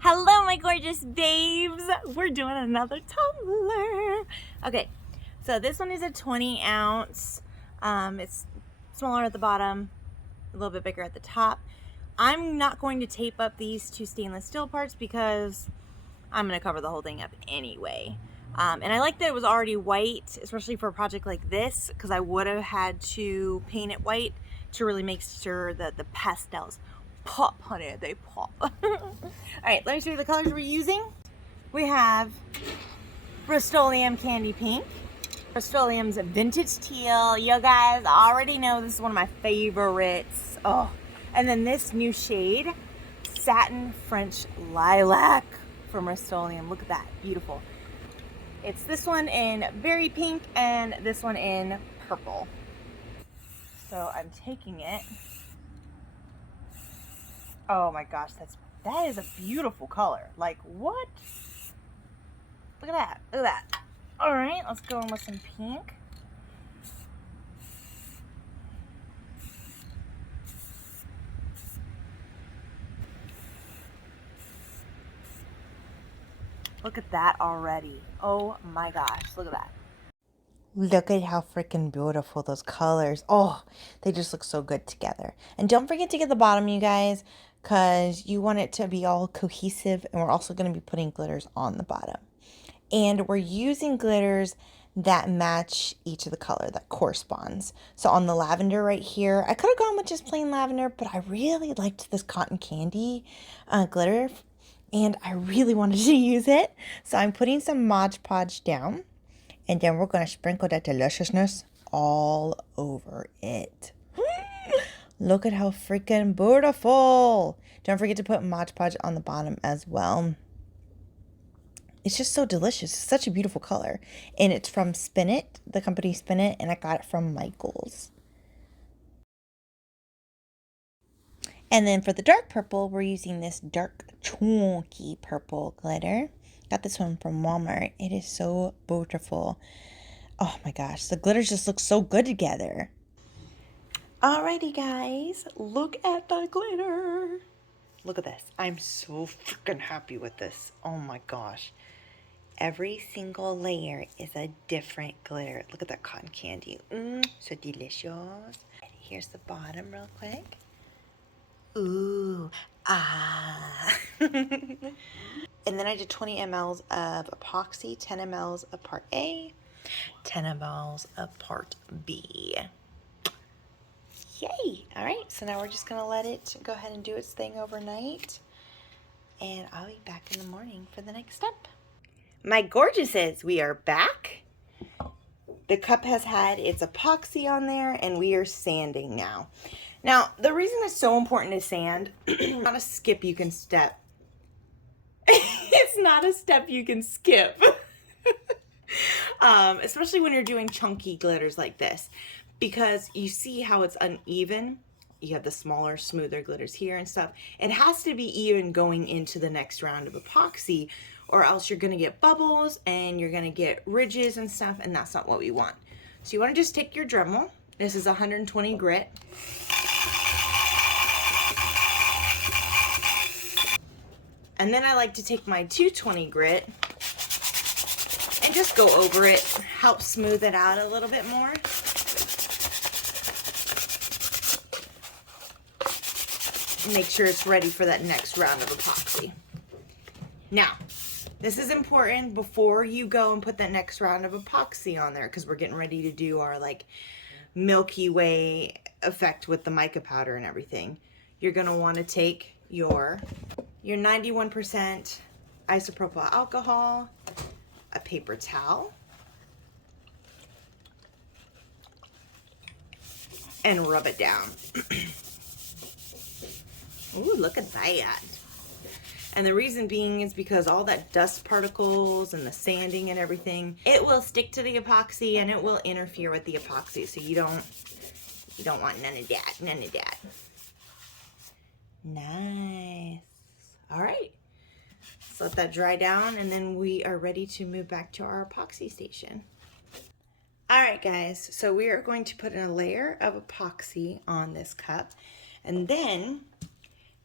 Hello, my gorgeous babes. We're doing another tumbler. Okay, so this one is a 20 ounce. It's smaller at the bottom, a little bit bigger at the top. I'm not going to tape up these two stainless steel parts because I'm going to cover the whole thing up anyway. And I like that it was already white, especially for a project like this, because I would have had to paint it white to really make sure that the pastels pop, honey, they pop. All right, let me show you the colors we're using. We have Rustoleum Candy Pink, Rustoleum's Vintage Teal. You guys already know this is one of my favorites. Oh, and then this new shade, Satin French Lilac from Rustoleum. Look at that, beautiful. It's this one in berry pink and this one in purple. So I'm taking it. Oh my gosh, that is a beautiful color. Like, what? Look at that. Look at that. All right, let's go in with some pink. Look at that already. Oh my gosh, look at that. Look at how freaking beautiful those colors. Oh, they just look so good together. And don't forget to get the bottom, you guys, because you want it to be all cohesive. And we're also going to be putting glitters on the bottom. And we're using glitters that match each of the color that corresponds. So on the lavender right here, I could have gone with just plain lavender, but I really liked this cotton candy glitter. And I really wanted to use it. So I'm putting some Mod Podge down. And then we're going to sprinkle that deliciousness all over it. Look at how freaking beautiful. Don't forget to put Mod Podge on the bottom as well. It's just so delicious. It's such a beautiful color. And it's from Spin It, the company Spin It, and I got it from Michael's. And then for the dark purple, we're using this dark chunky purple glitter. Got this one from Walmart. It is so beautiful. Oh my gosh, the glitters just look so good together. Alrighty guys, look at the glitter. Look at this. I'm so freaking happy with this. Oh my gosh. Every single layer is a different glitter. Look at that cotton candy. So delicious. And here's the bottom real quick. Ooh, ah. And then I did 20 mLs of epoxy, 10 mLs of part A, 10 mLs of part B. Yay! All right, so now we're just gonna let it go ahead and do its thing overnight. And I'll be back in the morning for the next step. My gorgeouses, we are back. The cup has had its epoxy on there and we are sanding now. Now, the reason it's so important to sand, not a skip you can step. It's not a step you can skip. Especially when you're doing chunky glitters like this, because you see how it's uneven. You have the smaller, smoother glitters here and stuff. It has to be even going into the next round of epoxy, or else you're gonna get bubbles and you're gonna get ridges and stuff, and that's not what we want. So you wanna just take your Dremel. This is 120 grit. And then I like to take my 220 grit and just go over it, help smooth it out a little bit more. Make sure it's ready for that next round of epoxy. Now, this is important before you go and put that next round of epoxy on there, because we're getting ready to do our like Milky Way effect with the mica powder and everything. You're gonna want to take your 91% isopropyl alcohol, a paper towel, and rub it down. Ooh, look at that. And the reason being is because all that dust particles and the sanding and everything, it will stick to the epoxy and it will interfere with the epoxy. So you don't want none of that, none of that. Nice. All right. Let's let that dry down and then we are ready to move back to our epoxy station. All right, guys. So we are going to put in a layer of epoxy on this cup, and then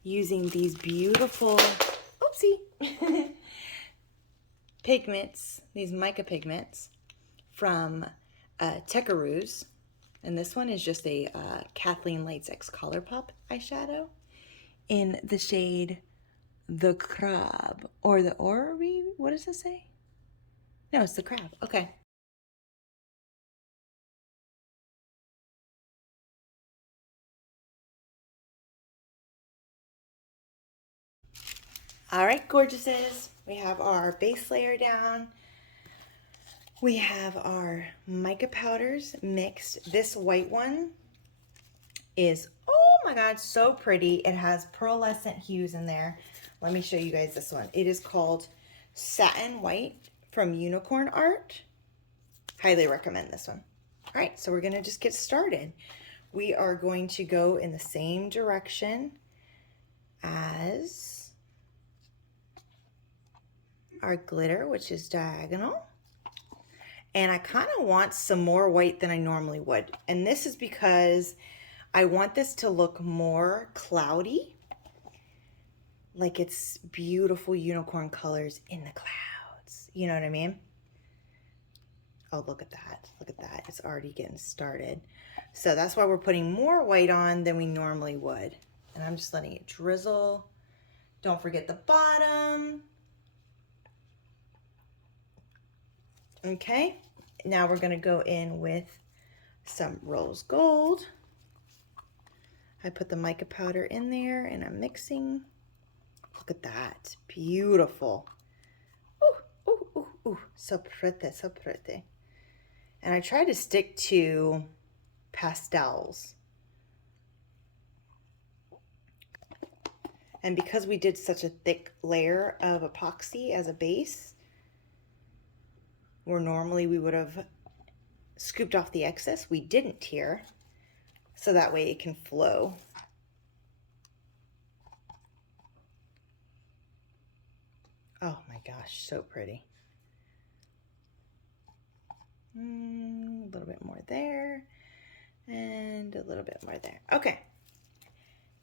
using these beautiful, oh, whoopsie, pigments, these mica pigments from Tecaroos. And this one is just a Kathleen Lights X Colourpop eyeshadow in the shade The Crab, or the Orrery, what does it say? No, it's the Crab, okay. All right, gorgeouses, we have our base layer down. We have our mica powders mixed. This white one is, oh my God, so pretty. It has pearlescent hues in there. Let me show you guys this one. It is called Satin White from Unicorn Art. Highly recommend this one. All right, so we're gonna just get started. We are going to go in the same direction as our glitter, which is diagonal. And I kind of want some more white than I normally would. And this is because I want this to look more cloudy, like it's beautiful unicorn colors in the clouds. You know what I mean? Oh, look at that. Look at that. It's already getting started. So that's why we're putting more white on than we normally would. And I'm just letting it drizzle. Don't forget the bottom. Okay, now we're gonna go in with some rose gold. I put the mica powder in there and I'm mixing. Look at that, beautiful. Ooh, ooh, ooh, ooh, so pretty, so pretty. And I try to stick to pastels. And because we did such a thick layer of epoxy as a base, where normally we would have scooped off the excess, we didn't here, so that way it can flow. Oh my gosh, so pretty. A little bit more there, and a little bit more there. Okay.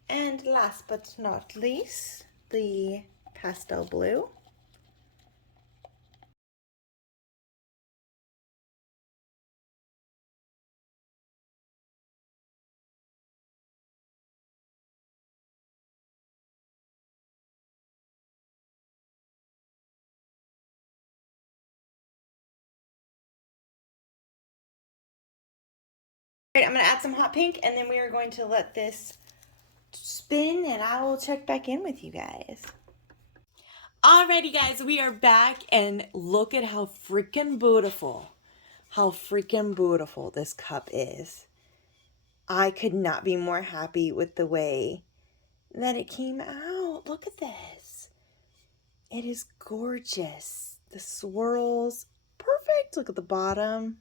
And last but not least, the pastel blue. All right, I'm gonna add some hot pink and then we are going to let this spin and I will check back in with you guys. Alrighty guys, we are back and look at how freaking beautiful this cup is. I could not be more happy with the way that it came out. Look at this. It is gorgeous. The swirls, perfect. Look at the bottom.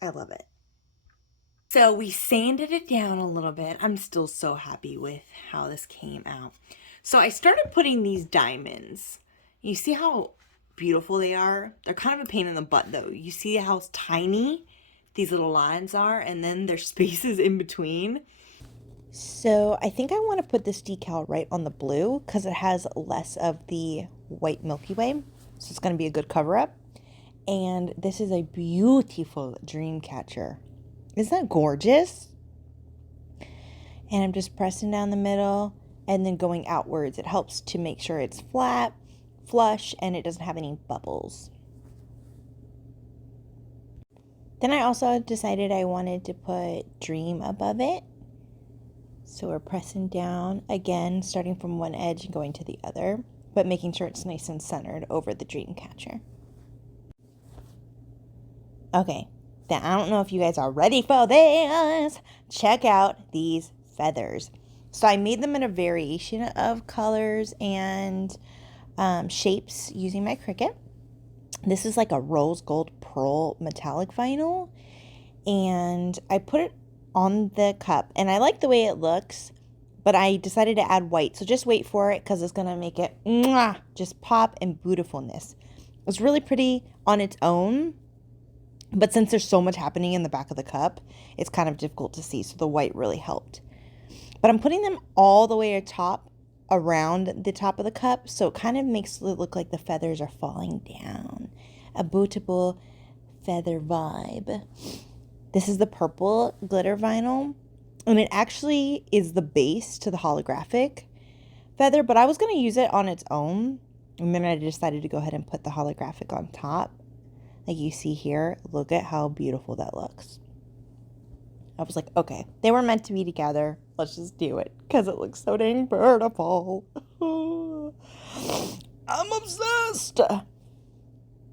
I love it. So we sanded it down a little bit. I'm still so happy with how this came out. So I started putting these diamonds. You see how beautiful they are? They're kind of a pain in the butt though. You see how tiny these little lines are, and then there's spaces in between. So I think I want to put this decal right on the blue because it has less of the white Milky Way. So it's going to be a good cover up. And this is a beautiful dream catcher. Isn't that gorgeous? And I'm just pressing down the middle and then going outwards. It helps to make sure it's flat, flush, and it doesn't have any bubbles. Then I also decided I wanted to put Dream above it. So we're pressing down, again, starting from one edge and going to the other, but making sure it's nice and centered over the dream catcher. Okay, now I don't know if you guys are ready for this. Check out these feathers. So I made them in a variation of colors and shapes using my Cricut. This is like a rose gold pearl metallic vinyl, and I put it on the cup and I like the way it looks, but I decided to add white. So just wait for it because it's going to make it just pop and beautifulness. It's really pretty on its own, but since there's so much happening in the back of the cup, it's kind of difficult to see. So the white really helped. But I'm putting them all the way atop around the top of the cup, so it kind of makes it look like the feathers are falling down. A beautiful feather vibe. This is the purple glitter vinyl, and it actually is the base to the holographic feather, but I was going to use it on its own, and then I decided to go ahead and put the holographic on top. Like you see here, look at how beautiful that looks. I was like, okay, they were meant to be together. Let's just do it because it looks so dang beautiful. I'm obsessed.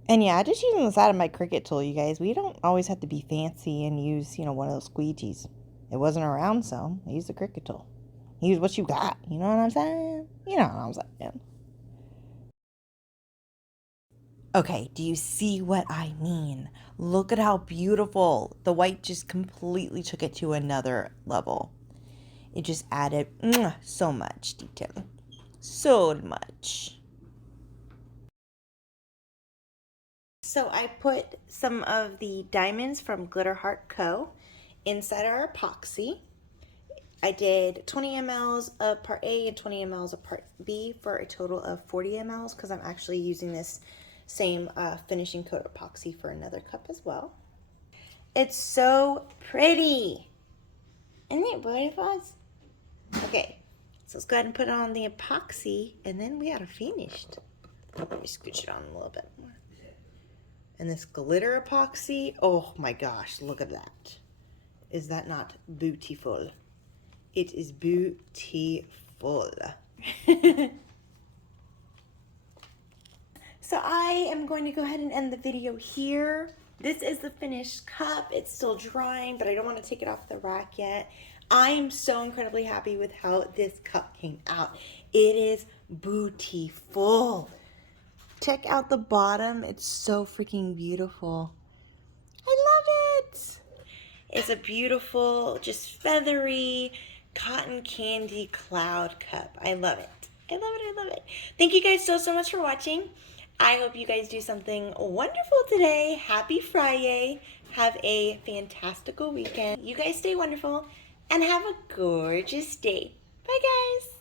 And yeah, just using the side of my Cricut tool, you guys. We don't always have to be fancy and use, one of those squeegees. It wasn't around, so I used the Cricut tool. Use what you got. You know what I'm saying? You know what I'm saying. Okay, do you see what I mean? Look at how beautiful. The white just completely took it to another level. It just added so much detail. So much. So I put some of the diamonds from Glitter Heart Co. inside our epoxy. I did 20 mLs of part A and 20 mLs of part B for a total of 40 mLs because I'm actually using this same finishing coat epoxy for another cup as well. It's so pretty. Isn't it beautiful? Okay, so let's go ahead and put it on the epoxy and then we are finished. Let me scooch it on a little bit more. And this glitter epoxy, oh my gosh, look at that. Is that not beautiful? It is beautiful. So I am going to go ahead and end the video here. This is the finished cup. It's still drying, but I don't want to take it off the rack yet. I am so incredibly happy with how this cup came out. It is beautiful. Check out the bottom. It's so freaking beautiful. I love it. It's a beautiful, just feathery, cotton candy cloud cup. I love it. I love it. I love it. Thank you guys so much for watching. I hope you guys do something wonderful today. Happy Friday. Have a fantastical weekend. You guys stay wonderful and have a gorgeous day. Bye, guys.